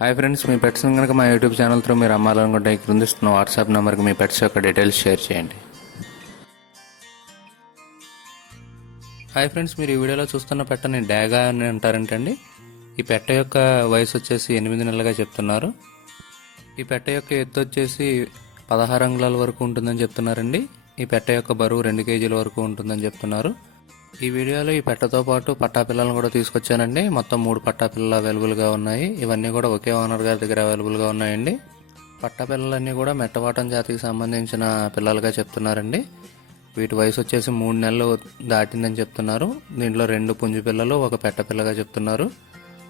Hi friends, మీ pets కనుక మా YouTube channel through మీరు అమ్మాలనుకుంటే క్రింద ఇస్తున్న వాట్సాప్ నెంబర్కి మీ పెట్స్ యొక్క డీటెయిల్స్ షేర్ చేయండి. హాయ్ ఫ్రెండ్స్, మీరు ఈ వీడియోలో చూస్తున్న పెట్టని డాగా అని అంటారంటండి. ఈ పెట్ట యొక్క వయసు వచ్చేసి 8 నెలలుగా చెప్తున్నారు. ఈ పెట్ట యొక్క ఎత్తు వచ్చేసి 16 అంగుళాల వరకు ఉంటుందని చెప్తున్నారండి. ఈ పెట్ట యొక్క బరువు 2 కేజీల వరకు ఉంటుందని చెప్తున్నారు. ఈ వీడియోలో ఈ పెట్టతో పాటు పట్టా పిల్లలను కూడా తీసుకొచ్చానండి. మొత్తం 3 పట్టా పిల్లలు అవైలబుల్గా ఉన్నాయి. ఇవన్నీ కూడా ఒకే ఓనర్ గారి దగ్గర అవైలబుల్గా ఉన్నాయండి. పట్టా పిల్లలన్నీ కూడా మెట్టవాటం జాతికి సంబంధించిన పిల్లలుగా చెప్తున్నారండి. వీటి వయసు వచ్చేసి 3 నెలలు దాటిందని చెప్తున్నారు. దీంట్లో 2 పుంజు పిల్లలు, 1 పెట్ట పిల్లగా చెప్తున్నారు.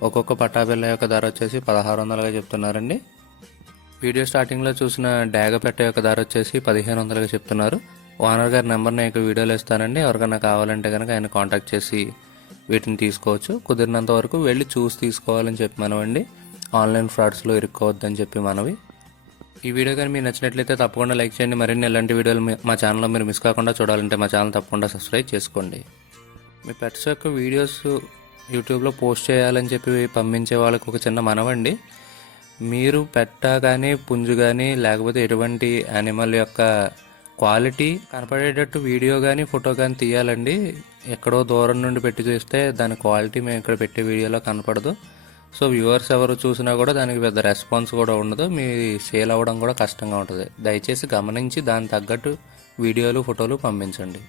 ఒక్కొక్క పట్టా పిల్ల యొక్క ధర వచ్చేసి 1600గా చెప్తున్నారండి. వీడియో స్టార్టింగ్లో చూసిన డాగ పెట్ట యొక్క ధర వచ్చేసి 1500గా చెప్తున్నారు. ఓనర్ గారి నెంబర్ నేను వీడియోలో ఇస్తానండి. ఎవరికైనా కావాలంటే కనుక ఆయన కాంటాక్ట్ చేసి వీటిని తీసుకోవచ్చు. కుదిరినంత వరకు వెళ్ళి చూసి తీసుకోవాలని చెప్పి మనవండి. ఆన్లైన్ ఫ్రాడ్స్లో ఇరుక్కోవద్దని చెప్పి మనవి. ఈ వీడియో కానీ మీకు నచ్చినట్లయితే తప్పకుండా లైక్ చేయండి. మరిన్ని ఇలాంటి వీడియోలు మా ఛానల్లో మీరు మిస్ కాకుండా చూడాలంటే మా ఛానల్ తప్పకుండా సబ్స్క్రైబ్ చేసుకోండి. మీ పెట్స్ యొక్క వీడియోస్ యూట్యూబ్లో పోస్ట్ చేయాలని చెప్పి పంపించే వాళ్ళకి ఒక చిన్న మనవండి. మీరు పెట్ట కానీ పుంజు కానీ లేకపోతే ఎటువంటి యానిమల్ యొక్క క్వాలిటీ కనపడేటట్టు వీడియో కానీ ఫోటో కానీ తీయాలండి. ఎక్కడో దూరం నుండి పెట్టి చూస్తే దాని క్వాలిటీ మేము ఇక్కడ పెట్టే వీడియోలో కనపడదు. సో వ్యూవర్స్ ఎవరు చూసినా కూడా దానికి పెద్ద రెస్పాన్స్ కూడా ఉండదు. మీ సేల్ అవ్వడం కూడా కష్టంగా ఉంటుంది. దయచేసి గమనించి దానికి తగ్గట్టు వీడియోలు ఫోటోలు పంపించండి.